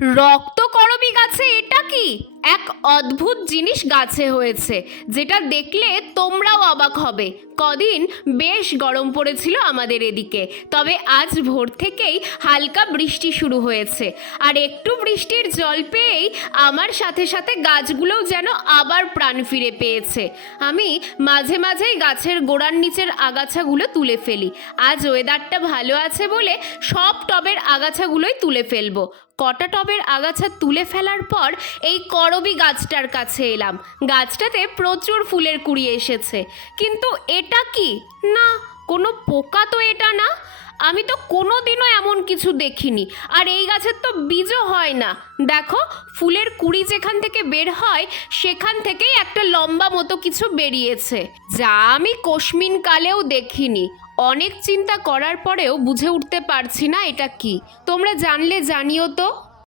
রক্তকরবী গাছে এটা কি? এক অদ্ভুত জিনিস গাছে হয়েছে, যেটা দেখলে তোমরাও অবাক হবে। কদিন বেশ গরম পড়েছিল আমাদের এদিকে, তবে আজ ভোর থেকেই হালকা বৃষ্টি শুরু হয়েছে। আর একটু বৃষ্টির জল পেয়েই আমার সাথে সাথে গাছগুলোও যেন আবার প্রাণ ফিরে পেয়েছে। আমি মাঝে মাঝেই গাছের গোড়ার নিচের আগাছাগুলো তুলে ফেলি। আজ ওয়েদারটা ভালো আছে বলে সব টবের আগাছাগুলোই তুলে ফেলব। কটা টবের আগাছা তুলে ফেলার পর এই করবি গাছটার কাছে এলাম। গাছটাতে প্রচুর ফুলের কুড়ি এসেছে। কিন্তু এটা কি? না, কোনো পোকা তো এটা না। আমি তো কোনো দিনও এমন কিছু দেখিনি। আর এই গাছের তো বীজও হয় না। দেখো, ফুলের কুড়ি যেখান থেকে বের হয়, সেখান থেকেই একটা লম্বা মতো কিছু বেরিয়েছে। যা আমি কোশমিন কালেও দেখিনি। অনেক চিন্তা করার পরেও বুঝে উঠতে পারছি না এটা কি। তোমরা জানলে জানিও তো।